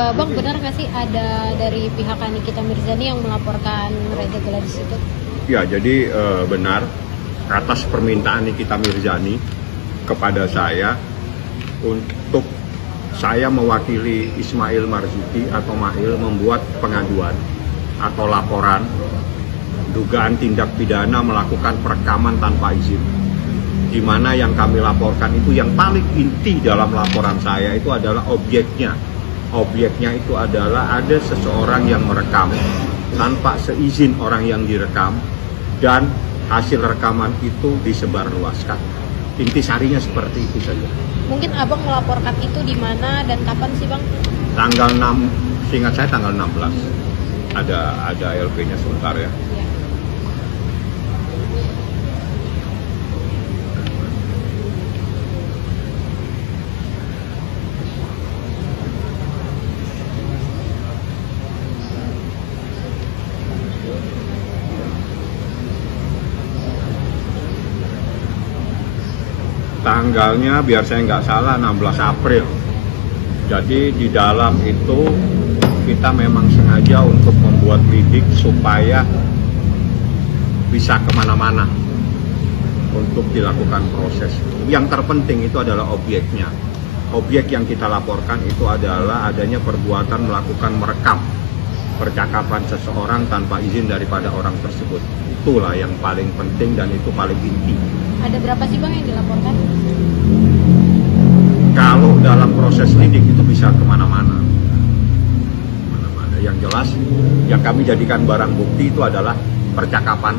Bang, benar nggak sih ada dari pihak Nikita Mirzani yang melaporkan Reza Gladys itu? Ya, jadi benar atas permintaan Nikita Mirzani kepada saya untuk saya mewakili Ismail Marzuki atau Mail membuat pengaduan atau laporan dugaan tindak pidana melakukan perekaman tanpa izin. Di mana yang kami laporkan itu yang paling inti dalam laporan saya itu adalah objeknya. Objeknya itu adalah ada seseorang yang merekam tanpa seizin orang yang direkam dan hasil rekaman itu disebarluaskan. Intisarinya seperti itu saja. Mungkin Abang melaporkan itu di mana dan kapan sih, Bang? Tanggal 6, seingat saya tanggal 16. Ada LP-nya sebentar ya. Ya. Tanggalnya biar saya nggak salah 16 April. Jadi di dalam itu kita memang sengaja untuk membuat lidik supaya bisa kemana-mana untuk dilakukan proses. Yang terpenting itu adalah objeknya. Objek yang kita laporkan itu adalah adanya perbuatan melakukan merekam percakapan seseorang tanpa izin daripada orang tersebut. Itulah yang paling penting dan itu paling inti. Ada berapa sih, Bang, yang dilaporkan? Kalau dalam proses lidik itu bisa kemana-mana. Yang jelas, yang kami jadikan barang bukti itu adalah percakapan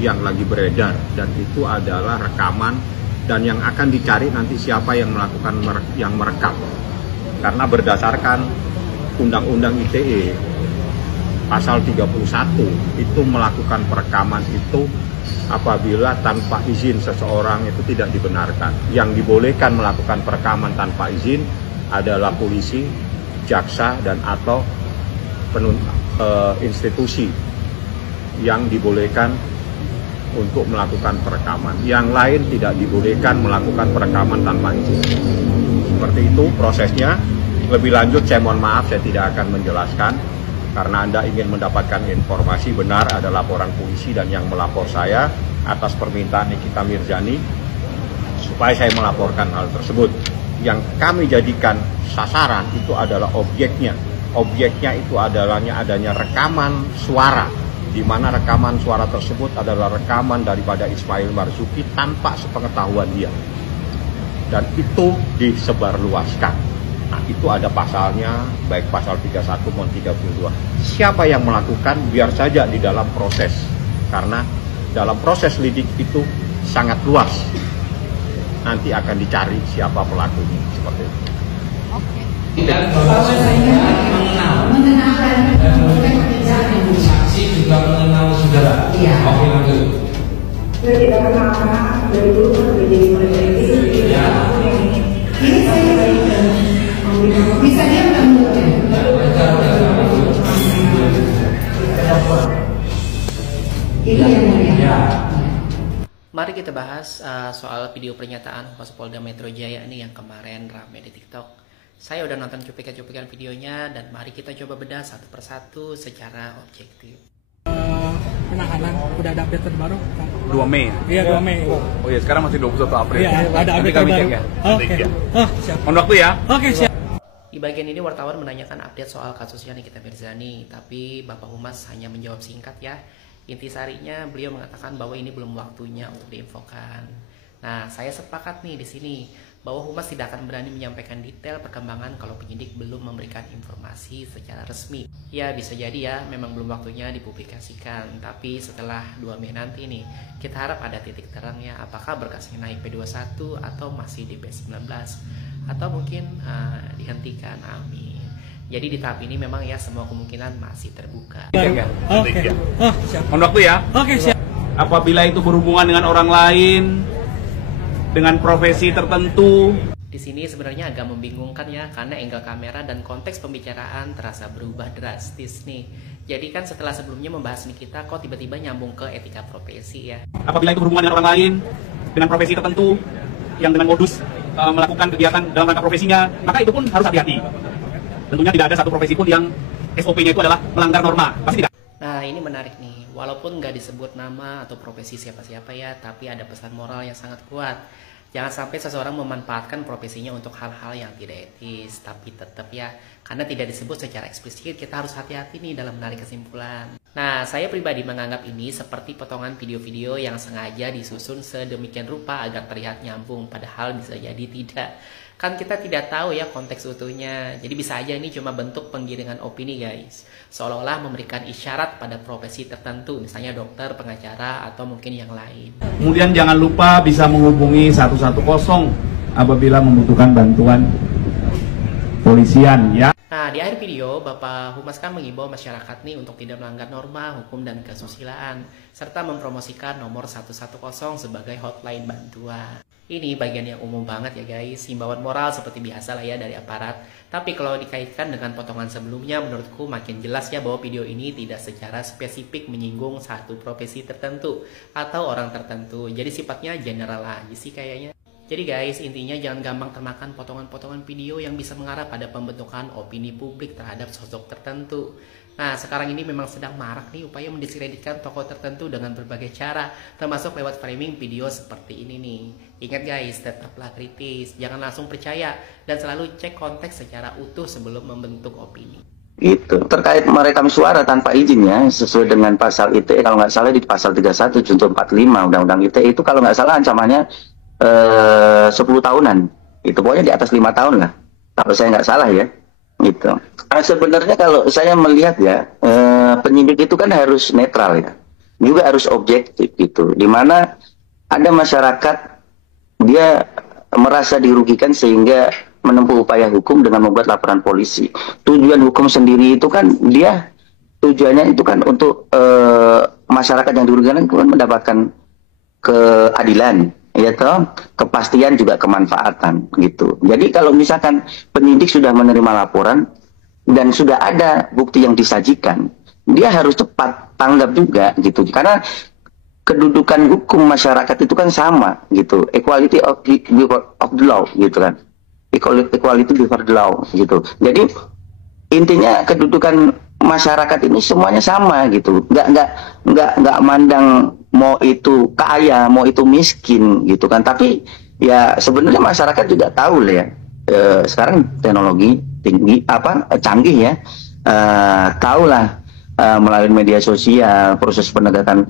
yang lagi beredar. Dan itu adalah rekaman dan yang akan dicari nanti siapa yang melakukan yang merekam. Karena berdasarkan Undang-Undang ITE, pasal 31, itu melakukan perekaman itu apabila tanpa izin seseorang itu tidak dibenarkan. Yang dibolehkan melakukan perekaman tanpa izin adalah polisi, jaksa, dan atau institusi yang dibolehkan untuk melakukan perekaman. Yang lain tidak dibolehkan melakukan perekaman tanpa izin. Seperti itu prosesnya. Lebih lanjut saya mohon maaf, saya tidak akan menjelaskan. Karena Anda ingin mendapatkan informasi benar, ada laporan polisi dan yang melapor saya atas permintaan Nikita Mirzani supaya saya melaporkan hal tersebut. Yang kami jadikan sasaran itu adalah objeknya. Objeknya itu adanya rekaman suara, di mana rekaman suara tersebut adalah rekaman daripada Ismail Marzuki tanpa sepengetahuan dia. Dan itu disebarluaskan. Nah, itu ada pasalnya, baik pasal 31 maupun 32. Siapa yang melakukan, biar saja di dalam proses. Karena dalam proses lidik itu sangat luas. Nanti akan dicari siapa pelakunya, seperti itu. Oke. Dan bahwasanya mengenal ibu saksi juga mengenal saudara. Iya. Oke, lanjut. Kita kenal dari dulu kan jadi menjadi ini saya bisa dia menemukan itu yang mulia. Mari kita bahas soal video pernyataan Humas Polda Metro Jaya ini yang kemarin rame di TikTok. Saya udah nonton cuplikan-cuplikan videonya dan mari kita coba bedah satu persatu secara objektif. Penahanan udah ada update terbaru? 2 Mei. Iya, 2 Mei. Oh iya, sekarang masih 21 April. Iya, ada update kami terbaru. cek ya. Oke. Oh, siap. Mohon waktu ya. Oke, siap. Di bagian ini wartawan menanyakan update soal kasusnya Nikita Mirzani, tapi Bapak Humas hanya menjawab singkat ya. Intisarinya beliau mengatakan bahwa ini belum waktunya untuk diinfokan. Nah, saya sepakat nih di sini bahwa Humas tidak akan berani menyampaikan detail perkembangan kalau penyidik belum memberikan informasi secara resmi. Ya, bisa jadi ya, memang belum waktunya dipublikasikan. Tapi setelah 2 Mei nanti nih, kita harap ada titik terangnya apakah berkasnya naik P21 atau masih di B19 atau mungkin dihentikan. Amin. Jadi di tahap ini memang ya semua kemungkinan masih terbuka. Cek ya. Oke. Oh, siap. Mohon waktu ya. Oke, siap. Apabila itu berhubungan dengan orang lain, dengan profesi tertentu. Di sini sebenarnya agak membingungkan ya, karena angle kamera dan konteks pembicaraan terasa berubah drastis nih. Jadi kan setelah sebelumnya membahas Nikita, kok tiba-tiba nyambung ke etika profesi ya. Apabila itu berhubungan dengan orang lain, dengan profesi tertentu, yang dengan modus melakukan kegiatan dalam rangka profesinya, maka itu pun harus hati-hati. Tentunya tidak ada satu profesi pun yang SOP-nya itu adalah melanggar norma. Pasti tidak. Nah, ini menarik nih. Walaupun nggak disebut nama atau profesi siapa-siapa ya, tapi ada pesan moral yang sangat kuat. Jangan sampai seseorang memanfaatkan profesinya untuk hal-hal yang tidak etis, tapi tetap ya, karena tidak disebut secara eksplisit, kita harus hati-hati nih dalam menarik kesimpulan. Nah, saya pribadi menganggap ini seperti potongan video-video yang sengaja disusun sedemikian rupa agar terlihat nyambung, padahal bisa jadi tidak. Kan kita tidak tahu ya konteks utuhnya, jadi bisa aja ini cuma bentuk penggiringan opini guys, seolah-olah memberikan isyarat pada profesi tertentu, misalnya dokter, pengacara, atau mungkin yang lain. Kemudian jangan lupa bisa menghubungi 110 apabila membutuhkan bantuan polisian ya. Nah, di akhir video, Bapak Humas kan mengimbau masyarakat nih untuk tidak melanggar norma, hukum, dan kesusilaan, serta mempromosikan nomor 110 sebagai hotline bantuan. Ini bagian yang umum banget ya guys, himbauan moral seperti biasa lah ya dari aparat. Tapi kalau dikaitkan dengan potongan sebelumnya, menurutku makin jelas ya bahwa video ini tidak secara spesifik menyinggung satu profesi tertentu atau orang tertentu. Jadi sifatnya general aja sih kayaknya. Jadi guys, intinya jangan gampang termakan potongan-potongan video yang bisa mengarah pada pembentukan opini publik terhadap sosok tertentu. Nah, sekarang ini memang sedang marak nih upaya mendiskreditkan tokoh tertentu dengan berbagai cara, termasuk lewat framing video seperti ini nih. Ingat guys, tetaplah kritis, jangan langsung percaya, dan selalu cek konteks secara utuh sebelum membentuk opini. Itu terkait merekam suara tanpa izin ya, sesuai dengan pasal ITE, kalau nggak salah di pasal 31 junto 45 Undang-Undang ITE itu kalau nggak salah ancamannya 10 tahunan. Itu pokoknya di atas 5 tahun lah, kalau saya nggak salah ya. Gitu. Sebenarnya kalau saya melihat ya, penyidik itu kan harus netral ya, juga harus objektif gitu. Dimana ada masyarakat dia merasa dirugikan sehingga menempuh upaya hukum dengan membuat laporan polisi. Tujuan hukum sendiri itu kan dia tujuannya itu kan untuk masyarakat yang dirugikan kan mendapatkan keadilan. Ya toh, kepastian juga kemanfaatan gitu. Jadi kalau misalkan penyidik sudah menerima laporan dan sudah ada bukti yang disajikan, dia harus cepat tanggap juga gitu. Karena kedudukan hukum masyarakat itu kan sama gitu. Equality of the law gitu kan. Equality before the law gitu. Jadi intinya kedudukan masyarakat ini semuanya sama gitu. Nggak mandang mau itu kaya, mau itu miskin gitu kan. Tapi ya sebenarnya masyarakat juga tahu lah ya. Sekarang teknologi canggih ya. Tahulah melalui media sosial proses penegakan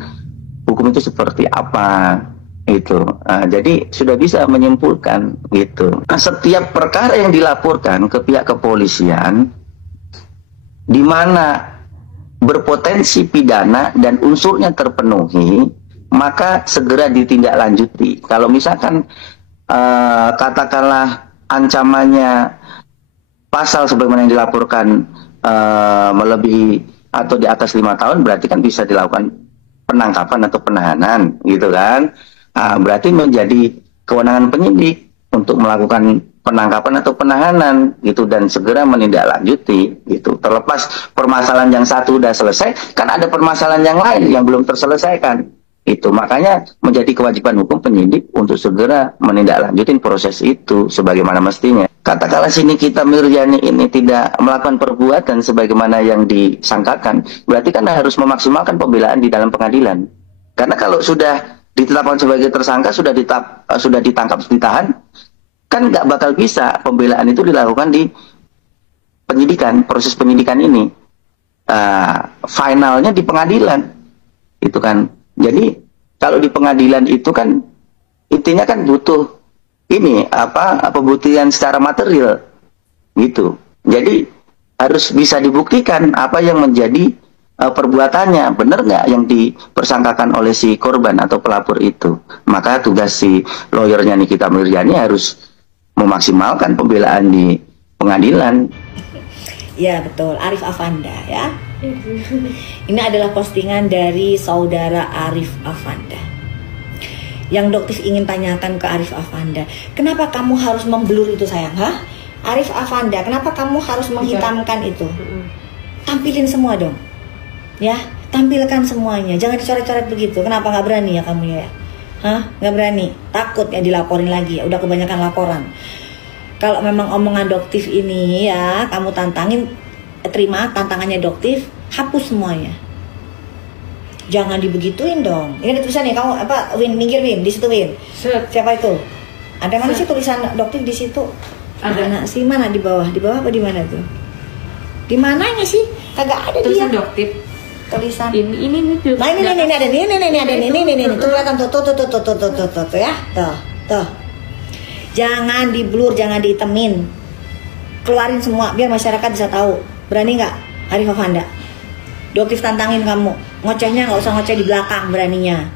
hukum itu seperti apa itu. Jadi sudah bisa menyimpulkan gitu. Nah, setiap perkara yang dilaporkan ke pihak kepolisian di mana berpotensi pidana dan unsurnya terpenuhi, maka segera ditindaklanjuti. Kalau misalkan katakanlah ancamannya pasal sebagaimana yang dilaporkan melebihi atau di atas 5 tahun, berarti kan bisa dilakukan penangkapan atau penahanan gitu kan. Berarti menjadi kewenangan penyidik untuk melakukan penangkapan atau penahanan gitu dan segera menindaklanjuti gitu. Terlepas permasalahan yang satu sudah selesai, kan ada permasalahan yang lain yang belum terselesaikan. Itu makanya menjadi kewajiban hukum penyidik untuk segera menindaklanjuti proses itu sebagaimana mestinya. Katakanlah sini kita Mirzani ini tidak melakukan perbuatan sebagaimana yang disangkakan, berarti kan harus memaksimalkan pembelaan di dalam pengadilan. Karena kalau sudah ditetapkan sebagai tersangka, sudah ditangkap, ditahan, kan nggak bakal bisa pembelaan itu dilakukan di penyidikan, proses penyidikan ini. Finalnya di pengadilan. Itu kan. Jadi kalau di pengadilan itu kan intinya kan butuh ini pembuktian secara material gitu. Jadi harus bisa dibuktikan apa yang menjadi perbuatannya, benar nggak yang dipersangkakan oleh si korban atau pelapor itu. Maka tugas si lawyernya Nikita Mirzani harus memaksimalkan pembelaan di pengadilan. Ya betul, Arif Afanda ya. Ini adalah postingan dari saudara Arif Afanda. Yang Doktif ingin tanyakan ke Arif Afanda, kenapa kamu harus memblur itu sayang? Arif Afanda, kenapa kamu harus menghitamkan itu? Tampilin semua dong. Ya, tampilkan semuanya. Jangan dicoret-coret begitu. Kenapa nggak berani ya kamu ya? Nggak berani? Takut ya dilaporin lagi. Udah kebanyakan laporan. Kalau memang omongan doktif ini ya kamu tantangin, terima tantangannya doktif, hapus semuanya. Jangan dibegituin dong. Ini ada tulisan nih, kamu apa? Win, minggir Win, di situ Win. Siapa itu? Ada mana sih tulisan doktif di situ? Ada sih, mana di bawah? Di bawah apa di mana tuh? Di mananya sih? Kagak ada tulisan dia. doktif. Tulisan Ini nih. nah ini ada ini tuh kelihatan tuh ya, tuh. Jangan diblur, jangan ditemin. Keluarin semua biar masyarakat bisa tahu. Berani nggak Arif Afanda? Doktif tantangin kamu. Ngocehnya nggak usah ngoceh di belakang, beraninya.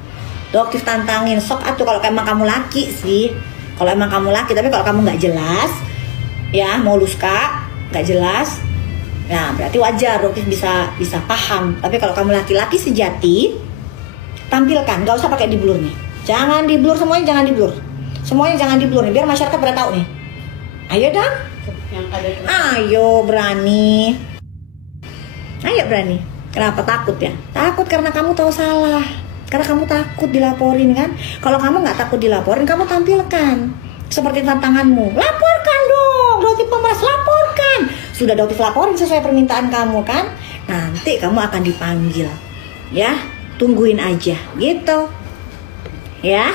Doktif tantangin, sok atuh kalau emang kamu laki sih. Kalau emang kamu laki, tapi kalau kamu nggak jelas, ya mau luska, nggak jelas, nah berarti wajar doktif bisa paham. Tapi kalau kamu laki-laki sejati, tampilkan, nggak usah pakai diblur nih. Jangan diblur semuanya, jangan diblur. Semuanya jangan diblur nih, biar masyarakat pada tahu nih. Ayo dong. Ayo berani. Ayo berani. Kenapa takut ya? Takut karena kamu tahu salah. Karena kamu takut dilaporin kan? Kalau kamu nggak takut dilaporin, kamu tampilkan seperti tantanganmu. Laporkan dong, doktif pemeras, laporkan. Sudah doktif laporin sesuai permintaan kamu kan? Nanti kamu akan dipanggil. Ya, tungguin aja, gitu. Ya.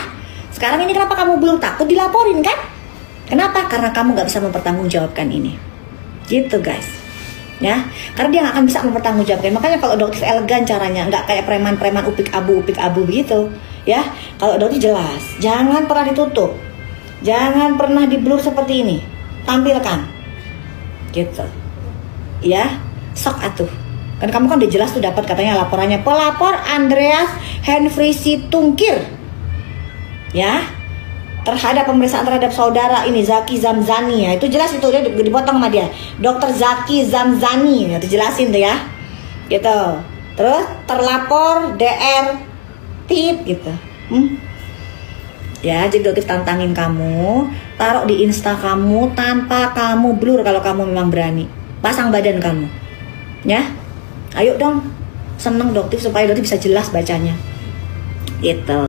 Sekarang ini kenapa kamu belum takut dilaporin kan? Kenapa? Karena kamu nggak bisa mempertanggungjawabkan ini. Gitu guys. Ya, karena dia nggak akan bisa mempertanggungjawabkan. Makanya kalau doktif elegan caranya, nggak kayak preman-preman upik abu begitu. Ya, kalau doktif jelas, jangan pernah ditutup, jangan pernah diblur seperti ini, tampilkan, gitu. Ya, sok atuh. Kan kamu kan udah jelas tuh dapat katanya laporannya pelapor Andreas Henry Situngkir. Ya. Terhadap pemeriksaan terhadap saudara ini Zaki Zamzani ya, itu jelas itu dia dipotong sama dia, Dokter Zaki Zamzani ya, itu jelasin tuh ya, gitu. Terus terlapor DR Tip gitu, ya. Jadi doktif tantangin kamu, taruh di Insta kamu tanpa kamu blur kalau kamu memang berani, pasang badan kamu, ya. Ayo dong, seneng doktif supaya doktif bisa jelas bacanya, gitu.